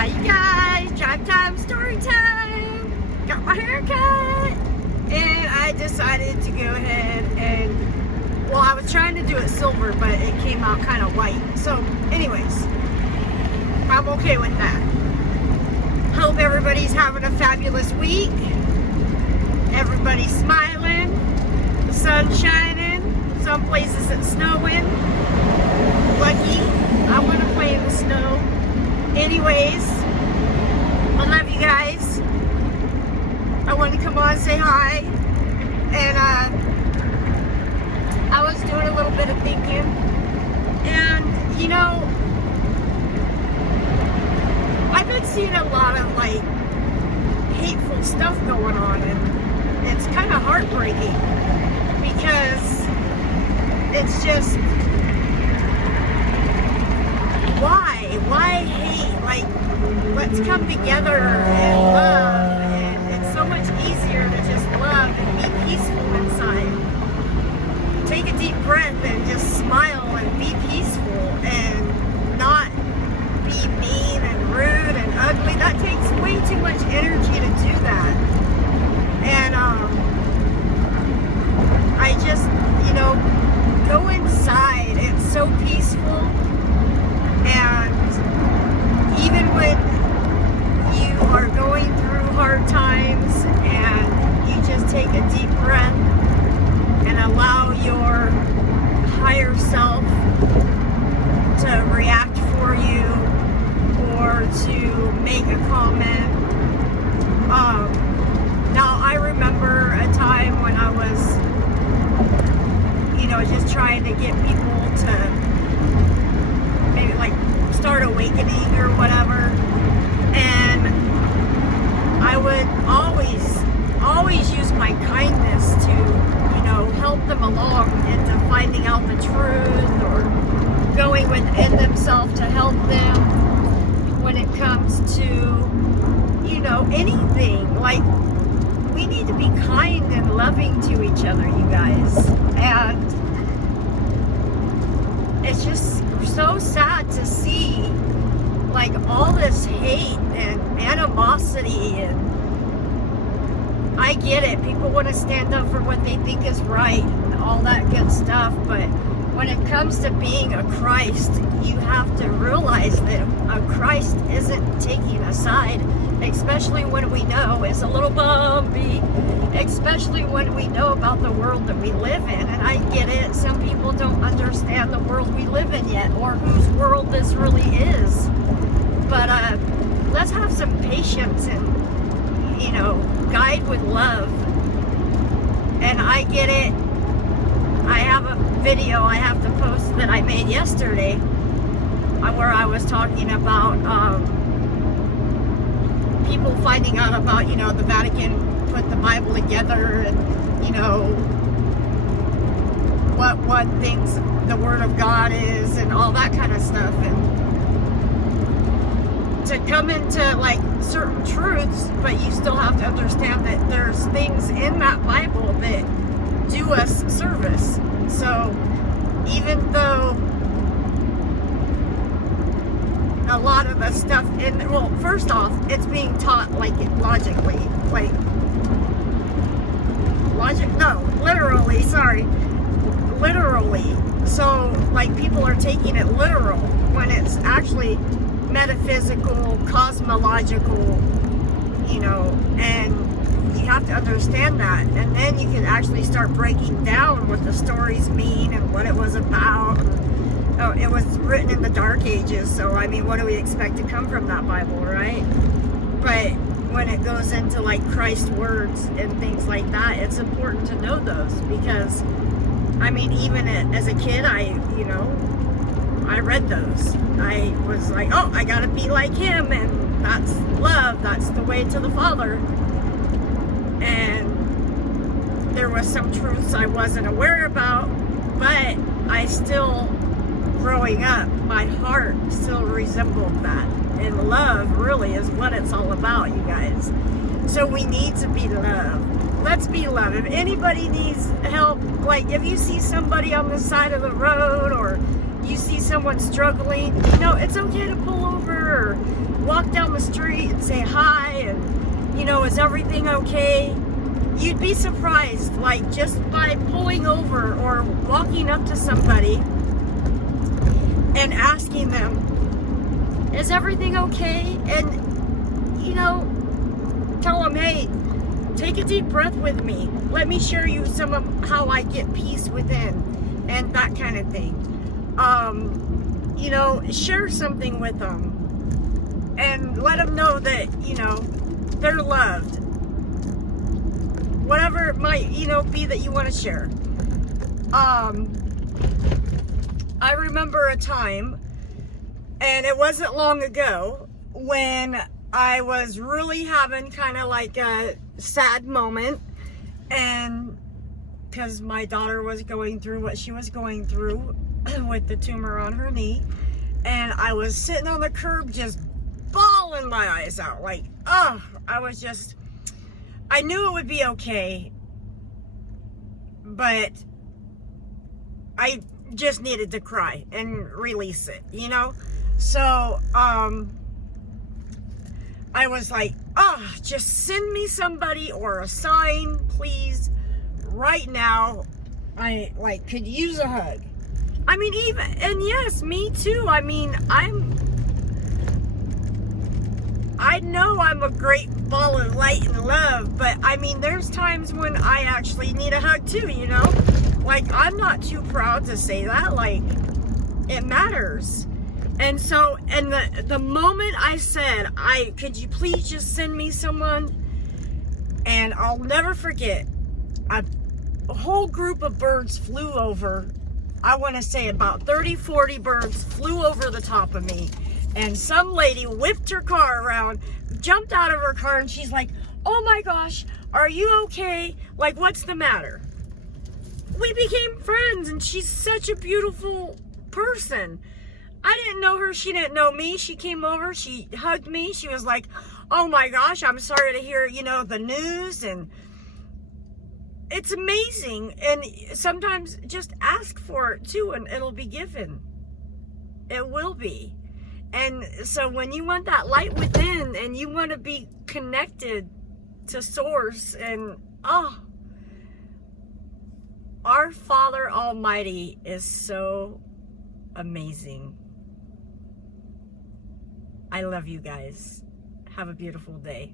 Hi you guys, drive time, story time. Got my hair cut. And I decided to go ahead and, well, I was trying to do it silver, but it came out kind of white. So anyways, I'm okay with that. Hope everybody's having a fabulous week. Everybody's smiling. The sun's shining. Some places it's snowing. Lucky. I want to play in the snow. Anyways, I love you guys. I wanted to come on and say hi. And I was doing a little bit of thinking. And, you know, I've been seeing a lot of, like, hateful stuff going on. And it's kind of heartbreaking. Because it's just, why hate? Like, let's come together and love, and it's so much easier to just love and be peaceful inside. Take a deep breath and just smile and be peaceful and not be mean and rude and ugly. That takes way too much energy to do that. And I just, you know, go inside. It's so peaceful. And even when you are going through hard times and you just take a deep breath and allow your higher self to react for you or to make a comment. Now I remember a time when I was, you know, just trying to get people to maybe like start awakening or whatever, and I would always use my kindness to, you know, help them along into finding out the truth or going within themselves to help them when it comes to, you know, anything. Like, we need to be kind and loving to each other, you guys. And it's just so sad to see, like, all this hate and animosity. And I get it, people want to stand up for what they think is right and all that good stuff, but when it comes to being a Christ, you have to realize that a Christ isn't taking a side, especially when we know it's a little bumpy, especially when we know about the world that we live in. And I get it, some people don't understand the world we live in yet, or whose world this really is. But let's have some patience and, you know, guide with love. And I get it. I have a video I have to post that I made yesterday where I was talking about people finding out about, you know, the Vatican put the Bible together and, you know, what things the Word of God is and all that kind of stuff. And to come into, like, certain truths, but you still have to understand that there's things in that Bible that do us service. So even though a lot of the stuff in, well, first off, it's being taught like logically, like literally. So, like, people are taking it literal when it's actually metaphysical, cosmological, you know, and you have to understand that. And then you can actually start breaking down what the stories mean and what it was about. Oh, it was written in the Dark Ages, so, I mean, what do we expect to come from that Bible, right? But when it goes into, like, Christ's words and things like that, it's important to know those, because, I mean, even as a kid, I read those. I was like, oh, I gotta be like him, and that's love, that's the way to the Father. And there was some truths I wasn't aware about, but I still, growing up, my heart still resembled that. And love really is what it's all about, you guys. So we need to be love. Let's be love. If anybody needs help, like if you see somebody on the side of the road or you see someone struggling, you know, it's okay to pull over or walk down the street and say hi and, you know, is everything okay? You'd be surprised, like just by pulling over or walking up to somebody and asking them, is everything okay? And, you know, tell them, hey, take a deep breath with me. Let me share you some of how I get peace within and that kind of thing. You know, share something with them and let them know that, you know, they're loved. Whatever it might, you know, be that you want to share. I remember a time, and it wasn't long ago, when I was really having kind of like a sad moment, and because my daughter was going through what she was going through with the tumor on her knee, and I was sitting on the curb just bawling my eyes out, like, oh, I knew it would be okay, but I just needed to cry and release it, you know? So, I was like, oh, just send me somebody or a sign, please, right now. I, like, could use a hug. I mean, even, and yes, me too. I mean, I know I'm a great ball of light and love, but I mean, there's times when I actually need a hug too, you know? Like, I'm not too proud to say that. Like, it matters. And so, and the moment I said, could you please just send me someone? And I'll never forget, a whole group of birds flew over. I want to say about 30, 40 birds flew over the top of me. And some lady whipped her car around, jumped out of her car, and she's like, oh my gosh, are you okay? Like, what's the matter? We became friends, and she's such a beautiful person. I didn't know her. She didn't know me. She came over. She hugged me. She was like, oh my gosh, I'm sorry to hear, you know, the news. And it's amazing. And sometimes just ask for it too, and it'll be given. It will be. And so when you want that light within and you want to be connected to Source, and our Father Almighty is so amazing. I love you guys. Have a beautiful day.